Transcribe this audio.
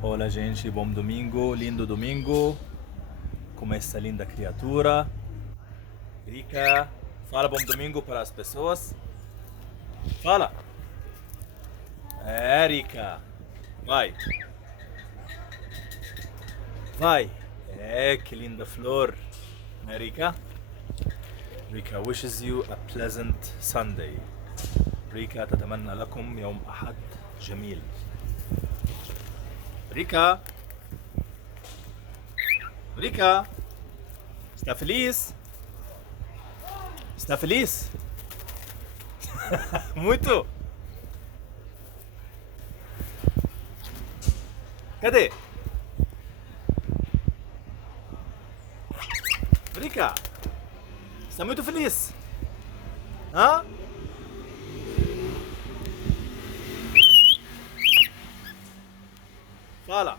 Olá, gente, bom domingo, lindo domingo. Com essa linda criatura. Rica, fala bom domingo para as pessoas. Fala. É, Rica. Vai. Vai. É, que linda flor. Né, Rica? Rica wishes you a pleasant Sunday. ريكا تتمنى لكم يوم أحد جميل. ريكا Rica, está feliz? Está feliz? Muito! Cadê? Rica, está muito feliz? Hã? Fala!